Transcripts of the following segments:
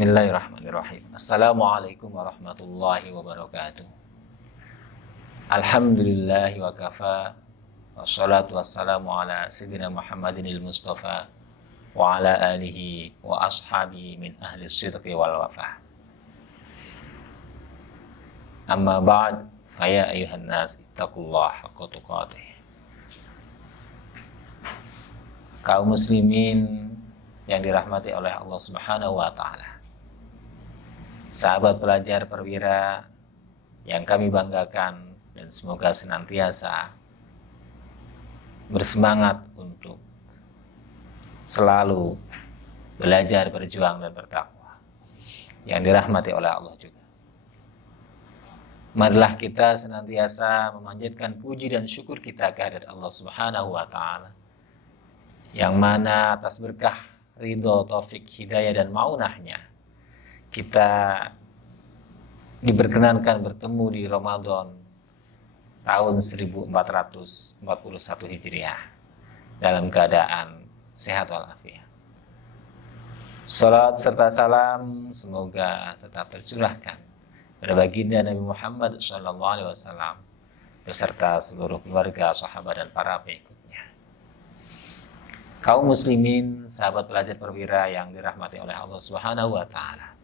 Bismillahirrahmanirrahim. Assalamualaikum warahmatullahi wabarakatuh. Alhamdulillahi wa kafa. Wassalatu wassalamu ala sayyidina Muhammadinil Mustafa wa ala alihi wa ashabihi min ahli sidqi wal wafah. Amma ba'd, faya ayuhan nas ittaqullaha haqqa tuqatih. Kaum muslimin yang dirahmati oleh Allah Subhanahu wa taala. Sahabat pelajar perwira yang kami banggakan dan semoga senantiasa bersemangat untuk selalu belajar, berjuang dan bertakwa. Yang dirahmati oleh Allah juga. Marilah kita senantiasa memanjatkan puji dan syukur kita kehadirat Allah Subhanahu wa taala. Yang mana atas berkah, ridho, taufik, hidayah dan maunahnya kita diperkenankan bertemu di Ramadan tahun 1441 Hijriah dalam keadaan sehat walafiat. Salat serta salam semoga tetap tercurahkan pada baginda Nabi Muhammad SAW beserta seluruh keluarga, sahabat dan para pengikutnya. Kaum muslimin, sahabat pelajar perwira yang dirahmati oleh Allah Subhanahu wa taala.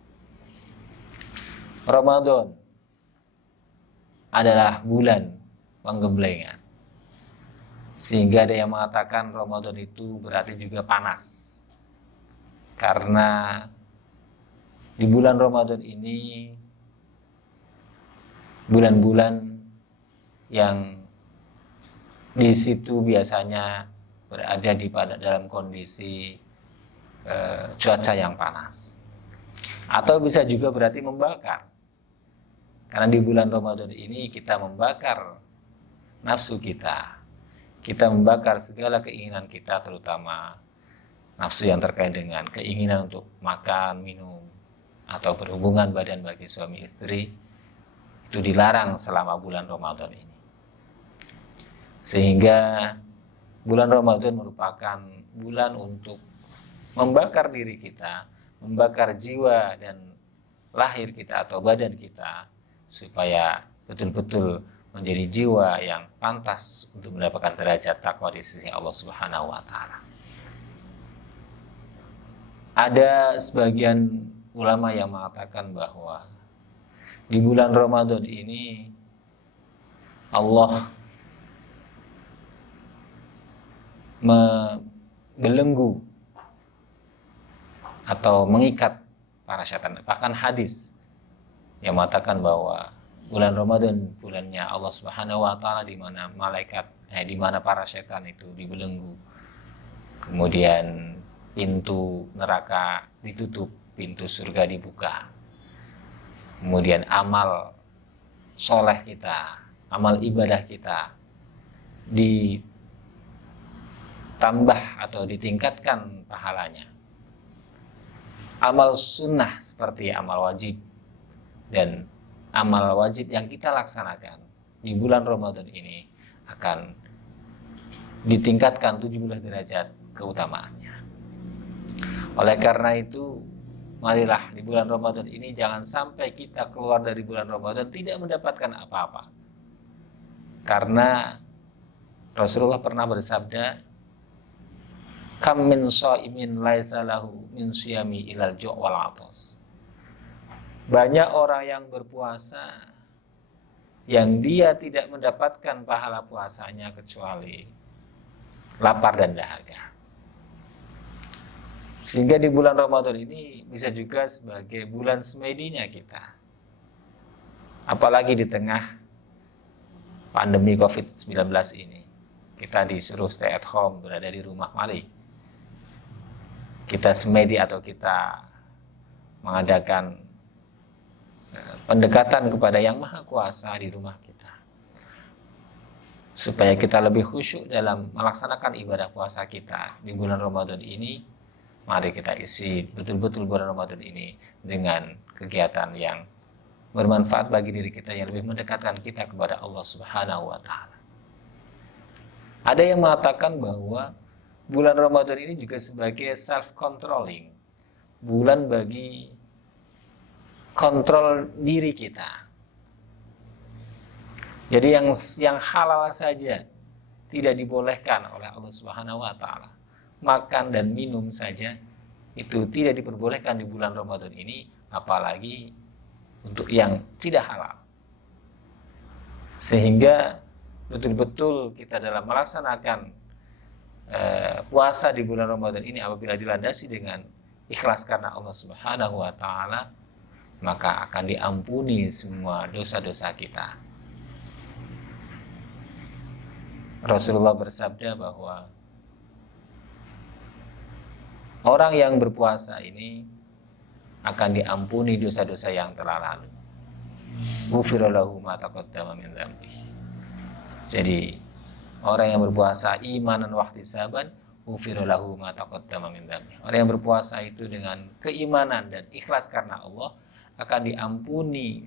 Ramadan adalah bulan penggemblengan. Sehingga ada yang mengatakan Ramadan itu berarti juga panas. Karena di bulan Ramadan ini bulan-bulan yang di situ biasanya berada dalam kondisi cuaca yang panas, atau bisa juga berarti membakar, karena di bulan Ramadan ini kita membakar nafsu kita membakar segala keinginan kita, terutama nafsu yang terkait dengan keinginan untuk makan, minum, atau berhubungan badan bagi suami istri, itu dilarang selama bulan Ramadan ini. Sehingga bulan Ramadan merupakan bulan untuk membakar diri kita, membakar jiwa dan lahir kita atau badan kita, supaya betul-betul menjadi jiwa yang pantas untuk mendapatkan derajat takwa di sisi Allah Subhanahu wa taala. Ada sebagian ulama yang mengatakan bahwa di bulan Ramadan ini Allah membelenggu atau mengikat para setan. Bahkan hadis yang mengatakan bahwa bulan Ramadan bulannya Allah Subhanahu wa taala, di mana di mana para setan itu dibelenggu. Kemudian pintu neraka ditutup, pintu surga dibuka. Kemudian amal soleh kita, amal ibadah kita ditambah atau ditingkatkan pahalanya. Amal sunnah seperti amal wajib dan amal wajib yang kita laksanakan di bulan Ramadan ini akan ditingkatkan 17 derajat keutamaannya. Oleh karena itu, marilah di bulan Ramadan ini jangan sampai kita keluar dari bulan Ramadan tidak mendapatkan apa-apa. Karena Rasulullah pernah bersabda, "Kam min shaimin laisa lahu min siyami ilal ju' wal 'atas." Banyak orang yang berpuasa yang dia tidak mendapatkan pahala puasanya kecuali lapar dan dahaga. Sehingga di bulan Ramadan ini bisa juga sebagai bulan semedinya kita. Apalagi di tengah pandemi COVID-19 ini. Kita disuruh stay at home, berada di rumah. Mari kita semedi atau kita mengadakan pendekatan kepada Yang Maha Kuasa di rumah kita, supaya kita lebih khusyuk dalam melaksanakan ibadah puasa kita di bulan Ramadan ini. Mari kita isi betul-betul bulan Ramadan ini dengan kegiatan yang bermanfaat bagi diri kita, yang lebih mendekatkan kita kepada Allah Subhanahu wa taala. Ada yang mengatakan bahwa bulan Ramadan ini juga sebagai self-controlling, bulan bagi kontrol diri kita. Jadi yang halal saja tidak dibolehkan oleh Allah Subhanahu wa taala. Makan dan minum saja itu tidak diperbolehkan di bulan Ramadan ini, apalagi untuk yang tidak halal. Sehingga betul-betul kita dalam melaksanakan puasa di bulan Ramadan ini, apabila dilandasi dengan ikhlas karena Allah Subhanahu wa taala, maka akan diampuni semua dosa-dosa kita. Rasulullah bersabda bahwa orang yang berpuasa ini akan diampuni dosa-dosa yang telah lalu. Ghufira lahu ma taqaddama min dzambihi. Jadi orang yang berpuasa imanan wa ihtisaban, ghufira lahu ma taqaddama min dzambihi. Orang yang berpuasa itu dengan keimanan dan ikhlas karena Allah akan diampuni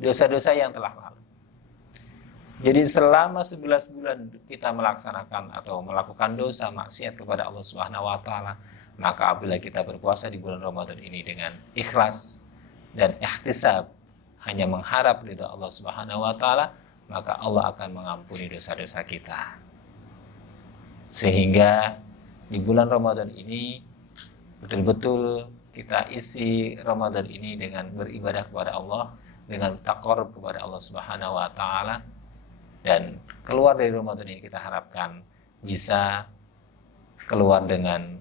dosa-dosa yang telah lalu. Jadi selama 11 bulan kita melaksanakan atau melakukan dosa maksiat kepada Allah Subhanahu wa taala, maka apabila kita berpuasa di bulan Ramadan ini dengan ikhlas dan ihtisab, hanya mengharap ridha Allah Subhanahu wa taala, maka Allah akan mengampuni dosa-dosa kita. Sehingga di bulan Ramadan ini betul-betul kita isi Ramadan ini dengan beribadah kepada Allah, dengan taqarrub kepada Allah Subhanahu wa taala, dan keluar dari Ramadan ini kita harapkan bisa keluar dengan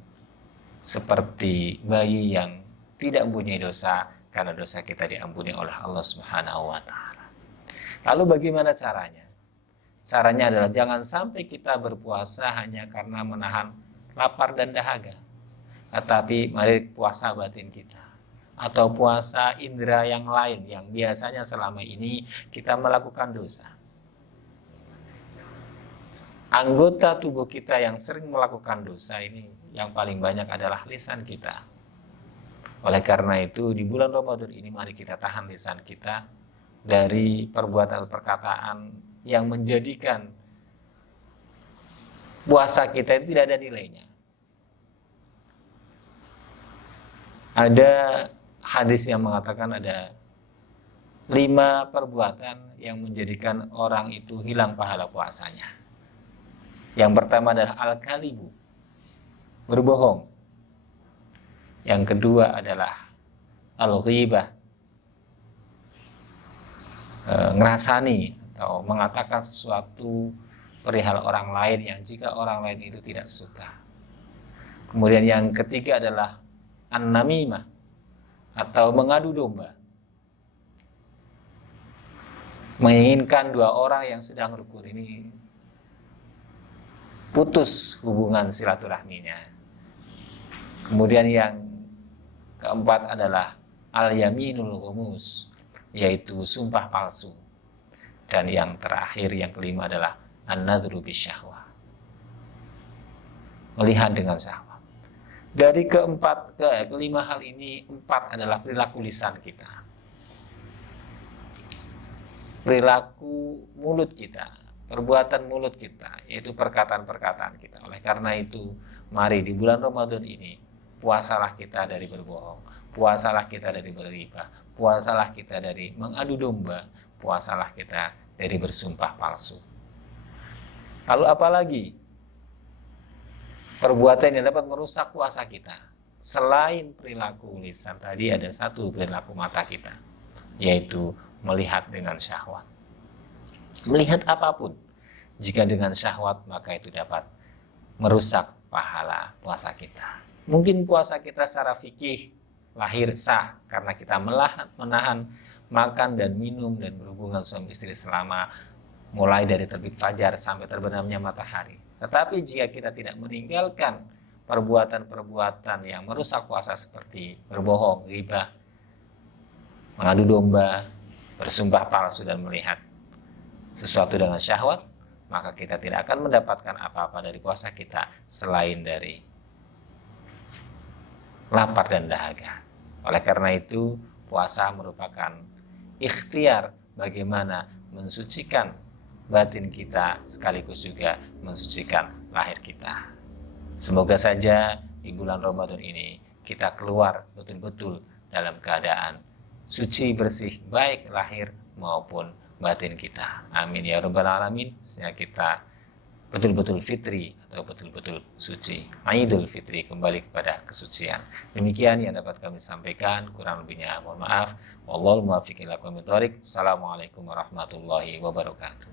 seperti bayi yang tidak mempunyai dosa, karena dosa kita diampuni oleh Allah Subhanahu wa taala. Lalu bagaimana caranya? Caranya adalah jangan sampai kita berpuasa hanya karena menahan lapar dan dahaga, tetapi mari puasa batin kita, atau puasa indera yang lain yang biasanya selama ini kita melakukan dosa. Anggota tubuh kita yang sering melakukan dosa ini yang paling banyak adalah lisan kita. Oleh karena itu di bulan Ramadan ini mari kita tahan lisan kita dari perbuatan-perkataan yang menjadikan puasa kita itu tidak ada nilainya. Ada hadis yang mengatakan ada 5 perbuatan yang menjadikan orang itu hilang pahala puasanya. Yang pertama adalah al-kadhibu, berbohong. Yang kedua adalah al-ghibah, ngerasani atau mengatakan sesuatu perihal orang lain yang jika orang lain itu tidak suka. Kemudian yang ketiga adalah an-namimah atau mengadu domba, menginginkan 2 orang yang sedang rukun ini putus hubungan silaturahminya. Kemudian yang keempat adalah al-yaminul ghumus, yaitu sumpah palsu. Dan yang terakhir, yang kelima adalah an-nadhru bisyahwah, melihat dengan syahwat. Dari kelima hal ini, 4 adalah perilaku lisan kita, perilaku mulut kita, perbuatan mulut kita, yaitu perkataan-perkataan kita. Oleh karena itu, mari di bulan Ramadan ini puasalah kita dari berbohong, puasalah kita dari berghibah, puasalah kita dari mengadu domba, puasalah kita dari bersumpah palsu. Lalu apalagi perbuatan yang dapat merusak puasa kita? Selain perilaku lisan tadi, ada satu perilaku mata kita, yaitu melihat dengan syahwat. Melihat apapun, jika dengan syahwat, maka itu dapat merusak pahala puasa kita. Mungkin puasa kita secara fikih lahir sah karena kita menahan makan dan minum dan berhubungan suami istri selama mulai dari terbit fajar sampai terbenamnya matahari. Tetapi jika kita tidak meninggalkan perbuatan-perbuatan yang merusak puasa seperti berbohong, ghibah, mengadu domba, bersumpah palsu, dan melihat sesuatu dengan syahwat, maka kita tidak akan mendapatkan apa-apa dari puasa kita selain dari lapar dan dahaga. Oleh karena itu, puasa merupakan ikhtiar bagaimana mensucikan batin kita sekaligus juga mensucikan lahir kita. Semoga saja di bulan Ramadan ini kita keluar betul-betul dalam keadaan suci bersih baik lahir maupun batin kita. Amin ya rabbal alamin. Sehingga kita betul-betul fitri atau betul-betul suci. Idul Fitri, kembali kepada kesucian. Demikian yang dapat kami sampaikan, kurang lebihnya mohon maaf. Wallahul muwaffiq ila aqwamit thoriq. Assalamualaikum warahmatullahi wabarakatuh.